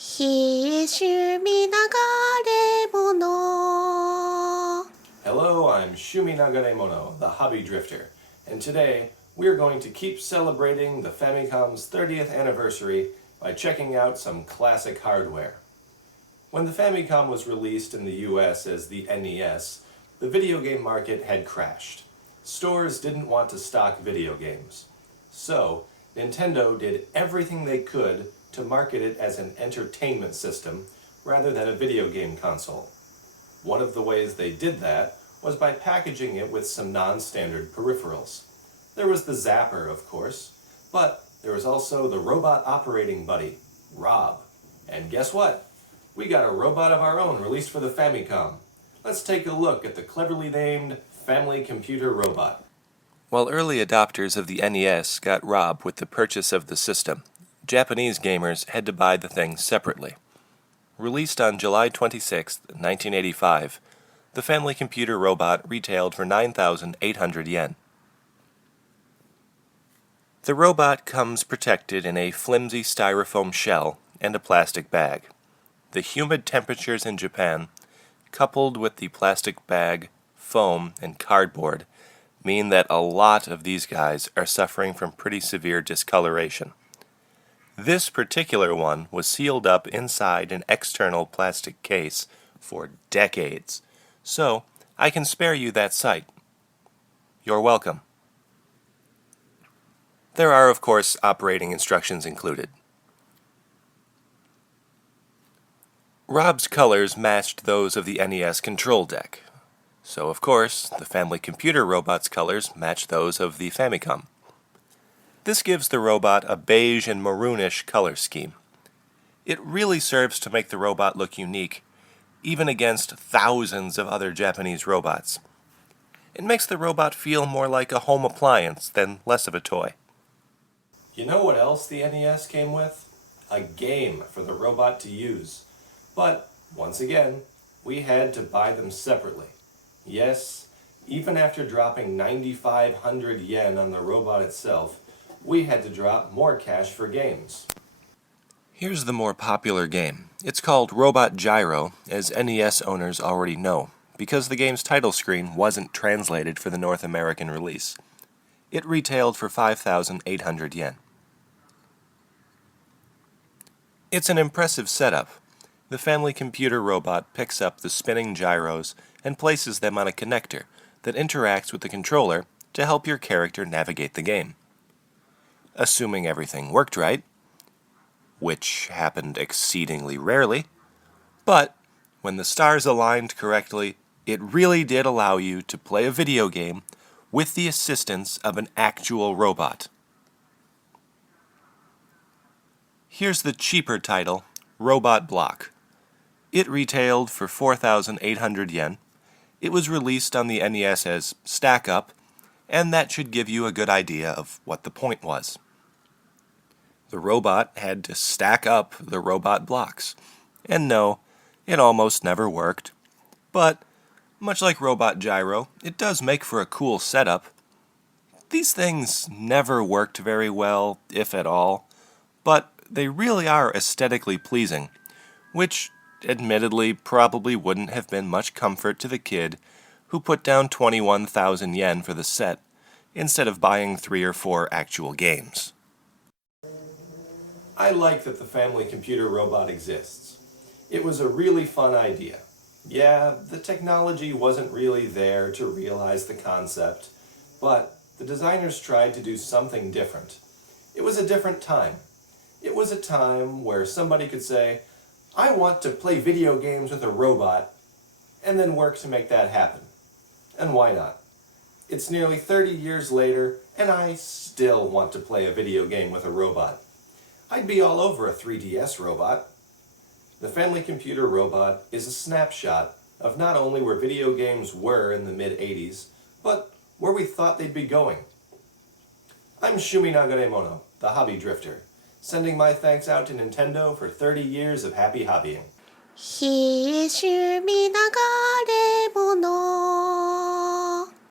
He is Shumi Nagaremono. Hello, I'm Shumi Nagaremono, the Hobby Drifter, and today we're going to keep celebrating the Famicom's 30th anniversary by checking out some classic hardware. When the Famicom was released in the US as the NES, the video game market had crashed. Stores didn't want to stock video games. So, Nintendo did everything they could to market it as an entertainment system rather than a video game console. One of the ways they did that was by packaging it with some non-standard peripherals. There was the Zapper, of course, but there was also the robot operating buddy, R.O.B. And guess what? We got a robot of our own released for the Famicom. Let's take a look at the cleverly named Family Computer Robot. While early adopters of the NES got R.O.B. with the purchase of the system, Japanese gamers had to buy the thing separately. Released on July 26, 1985, the Family Computer Robot retailed for 9,800 yen. The robot comes protected in a flimsy styrofoam shell and a plastic bag. The humid temperatures in Japan, coupled with the plastic bag, foam, and cardboard, mean that a lot of these guys are suffering from pretty severe discoloration. This particular one was sealed up inside an external plastic case for decades, so I can spare you that sight. You're welcome. There are, of course, operating instructions included. R.O.B.'s colors matched those of the NES control deck, so of course, the Family Computer Robot's colors match those of the Famicom. This gives the robot a beige and maroonish color scheme. It really serves to make the robot look unique, even against thousands of other Japanese robots. It makes the robot feel more like a home appliance than less of a toy. You know what else the NES came with? A game for the robot to use. But, once again, we had to buy them separately. Yes, even after dropping 9,500 yen on the robot itself, we had to drop more cash for games. Here's the more popular game. It's called Robot Gyro, as NES owners already know, because the game's title screen wasn't translated for the North American release. It retailed for 5,800 yen. It's an impressive setup. The Family Computer Robot picks up the spinning gyros and places them on a connector that interacts with the controller to help your character navigate the game. Assuming everything worked right, which happened exceedingly rarely, but when the stars aligned correctly, it really did allow you to play a video game with the assistance of an actual robot. Here's the cheaper title, Robot Block. It retailed for 4,800 yen. It was released on the NES as Stack Up, and that should give you a good idea of what the point was. The robot had to stack up the robot blocks. And no, it almost never worked. But, much like Robot Gyro, it does make for a cool setup. These things never worked very well, if at all, but they really are aesthetically pleasing, which admittedly probably wouldn't have been much comfort to the kid who put down 21,000 yen for the set instead of buying 3 or 4 actual games. I like that the Family Computer Robot exists. It was a really fun idea. Yeah, the technology wasn't really there to realize the concept, but the designers tried to do something different. It was a different time. It was a time where somebody could say, I want to play video games with a robot, and then work to make that happen. And why not? It's nearly 30 years later, and I still want to play a video game with a robot. I'd be all over a 3DS robot. The Family Computer Robot is a snapshot of not only where video games were in the mid-80s, but where we thought they'd be going. I'm Shumi Nagaremono, the Hobby Drifter, sending my thanks out to Nintendo for 30 years of happy hobbying. He is Shumi Nagaremono.